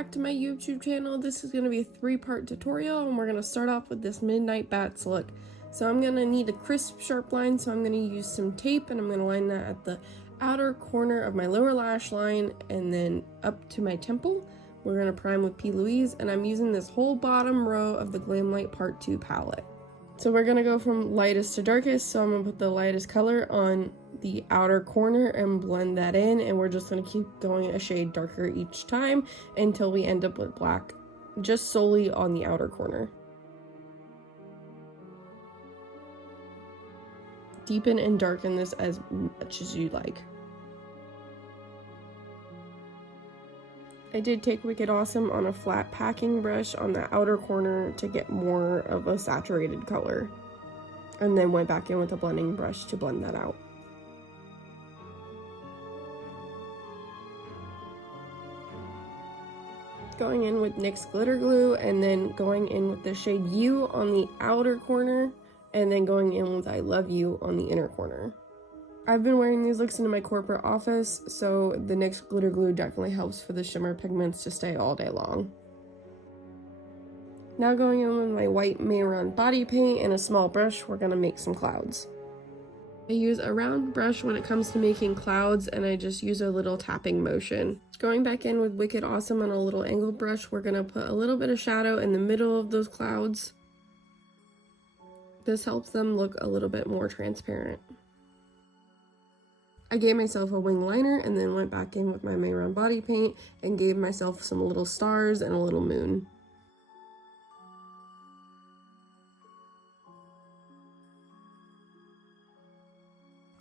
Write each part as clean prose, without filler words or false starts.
back to my YouTube channel. This is going to be a 3-part tutorial, and we're going to start off with this Midnight Bats look. So I'm going to need a crisp sharp line, so I'm going to use some tape, and I'm going to line that at the outer corner of my lower lash line and then up to my temple. We're going to prime with P. Louise, and I'm using this whole bottom row of the Glamlite Part 2 palette. So we're going to go from lightest to darkest, so I'm going to put the lightest color on the outer corner and blend that in, and we're just going to keep going a shade darker each time until we end up with black just solely on the outer corner. Deepen and darken this as much as you like. I did take Wicked Awesome on a flat packing brush on the outer corner to get more of a saturated color, and then went back in with a blending brush to blend that out. Going in with NYX glitter glue, and then going in with the shade U on the outer corner, and then going in with I Love You on the inner corner. I've been wearing these looks into my corporate office, so the NYX glitter glue definitely helps for the shimmer pigments to stay all day long. Now going in with my white Mayron body paint and a small brush, we're going to make some clouds. I use a round brush when it comes to making clouds, and I just use a little tapping motion. Going back in with Wicked Awesome on a little angled brush, we're going to put a little bit of shadow in the middle of those clouds. This helps them look a little bit more transparent. I gave myself a wing liner and then went back in with my Mayron body paint and gave myself some little stars and a little moon.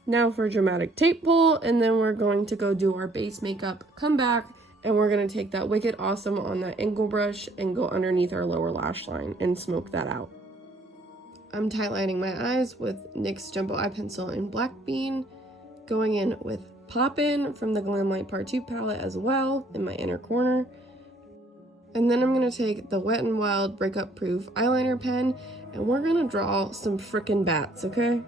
Now for a dramatic tape pull, and then we're going to go do our base makeup, come back, and we're going to take that Wicked Awesome on that angle brush and go underneath our lower lash line and smoke that out. I'm tightlining my eyes with NYX Jumbo Eye Pencil in Black Bean, going in with Poppin from the Glamlite Part 2 palette as well in my inner corner. And then I'm going to take the Wet n Wild Breakup Proof eyeliner pen, and we're going to draw some frickin' bats, okay?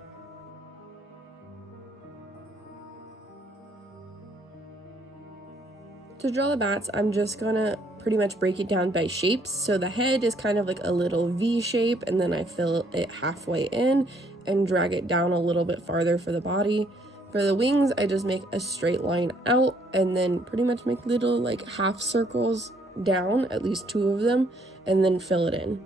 To draw the bats, I'm just going to pretty much break it down by shapes. So the head is kind of like a little V shape, and then I fill it halfway in and drag it down a little bit farther for the body. For the wings, I just make a straight line out and then pretty much make little like half circles down, at least 2 of them, and then fill it in.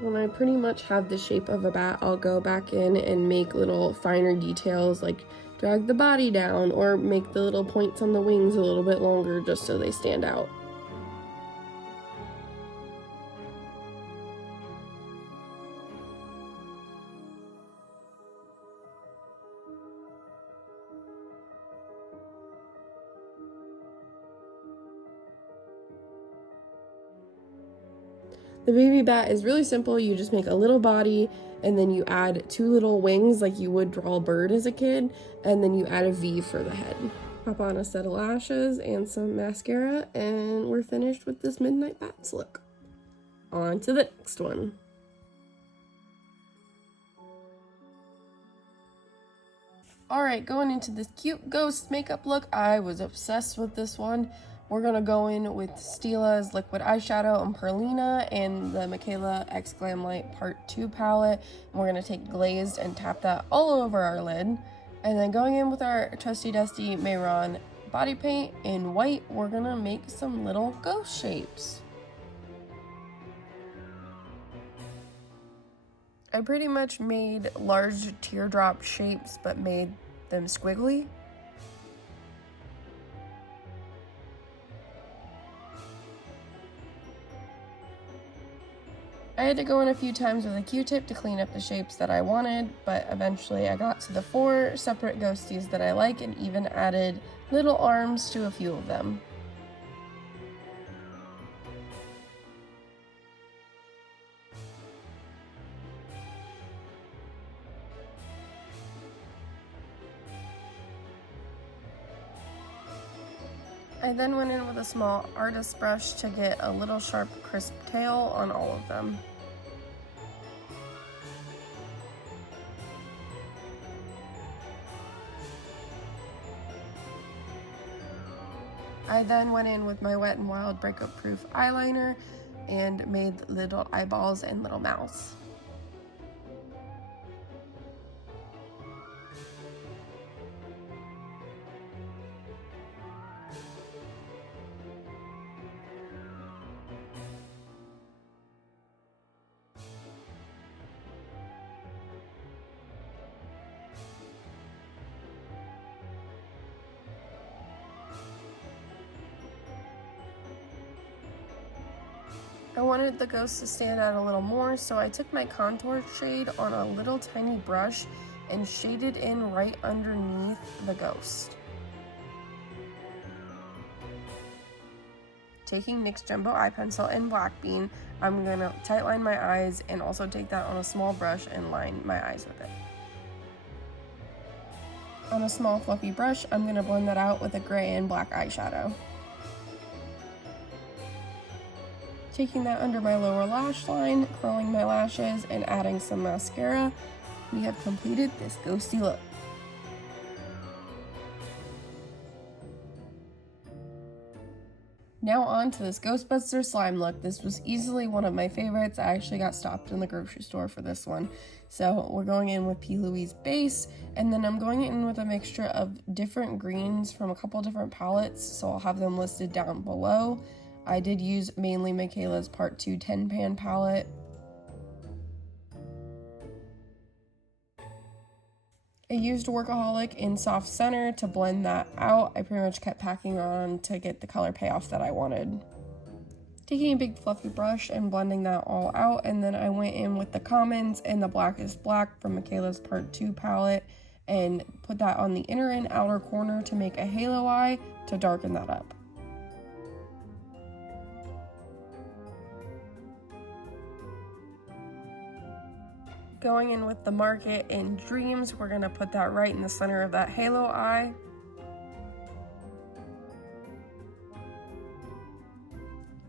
When I pretty much have the shape of a bat, I'll go back in and make little finer details like drag the body down or make the little points on the wings a little bit longer just so they stand out. The baby bat is really simple. You just make a little body and then you add 2 little wings like you would draw a bird as a kid, and then you add a V for the head. Pop on a set of lashes and some mascara, and we're finished with this Midnight Bats look. On to the next one. Alright, going into this cute ghost makeup look, I was obsessed with this one. We're going to go in with Stila's liquid eyeshadow and perlina and the Mikayla X Glamlite Part 2 palette. And we're going to take Glazed and tap that all over our lid. And then going in with our trusty dusty Mayron body paint in white, we're going to make some little ghost shapes. I pretty much made large teardrop shapes but made them squiggly. I had to go in a few times with a Q-tip to clean up the shapes that I wanted, but eventually I got to the 4 separate ghosties that I like and even added little arms to a few of them. I then went in with a small artist brush to get a little sharp, crisp tail on all of them. I then went in with my Wet n Wild Breakup Proof eyeliner and made little eyeballs and little mouths. I wanted the ghost to stand out a little more, so I took my contour shade on a little tiny brush and shaded in right underneath the ghost. Taking NYX Jumbo Eye Pencil and Black Bean, I'm going to tightline my eyes and also take that on a small brush and line my eyes with it. On a small fluffy brush, I'm going to blend that out with a gray and black eyeshadow. Taking that under my lower lash line, curling my lashes, and adding some mascara, we have completed this ghosty look. Now on to this Ghostbuster Slime look. This was easily one of my favorites. I actually got stopped in the grocery store for this one. So we're going in with P. Louise base, and then I'm going in with a mixture of different greens from a couple different palettes, so I'll have them listed down below. I did use mainly Mikayla's Part 2 10 pan palette. I used Workaholic in Soft Center to blend that out. I pretty much kept packing on to get the color payoff that I wanted. Taking a big fluffy brush and blending that all out, and then I went in with the Commons and the Blackest Black from Mikayla's Part 2 palette and put that on the inner and outer corner to make a halo eye to darken that up. Going in with the Mahket in Dreams, we're going to put that right in the center of that halo eye.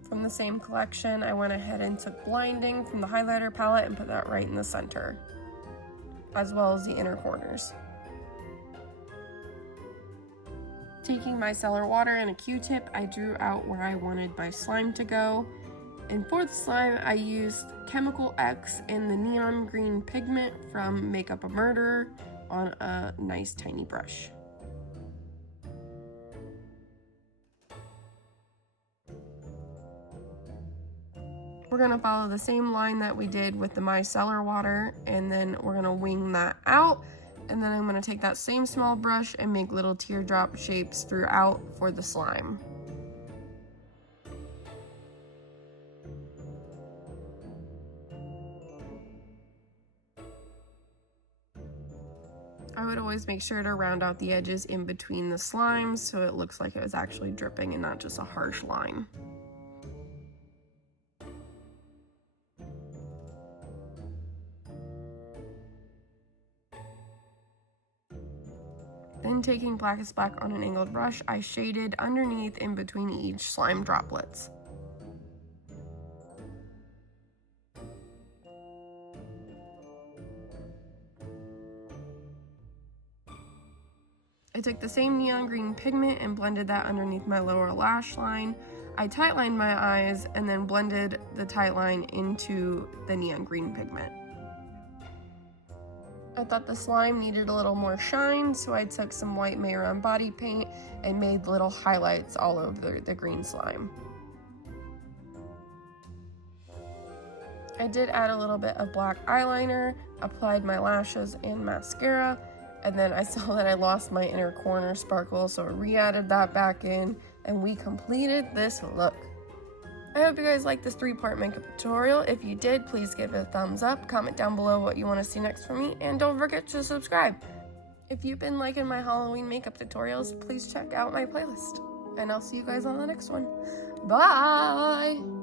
From the same collection, I went ahead and took Blindin from the highlighter palette and put that right in the center, as well as the inner corners. Taking my micellar water and a Q-tip, I drew out where I wanted my slime to go. And for the slime, I used Chemical X and the neon green pigment from Makeup a Murderer on a nice tiny brush. We're going to follow the same line that we did with the micellar water, and then we're going to wing that out. And then I'm going to take that same small brush and make little teardrop shapes throughout for the slime. I would always make sure to round out the edges in between the slimes so it looks like it was actually dripping and not just a harsh line. Then taking Blackest Black on an angled brush, I shaded underneath in between each slime droplets. I took the same neon green pigment and blended that underneath my lower lash line. I tightlined my eyes and then blended the tightline into the neon green pigment. I thought the slime needed a little more shine, so I took some white Mayron body paint and made little highlights all over the green slime. I did add a little bit of black eyeliner, applied my lashes and mascara, and then I saw that I lost my inner corner sparkle, so I re-added that back in, and we completed this look. I hope you guys liked this 3-part makeup tutorial. If you did, please give it a thumbs up, comment down below what you want to see next from me, and don't forget to subscribe. If you've been liking my Halloween makeup tutorials, please check out my playlist, and I'll see you guys on the next one. Bye!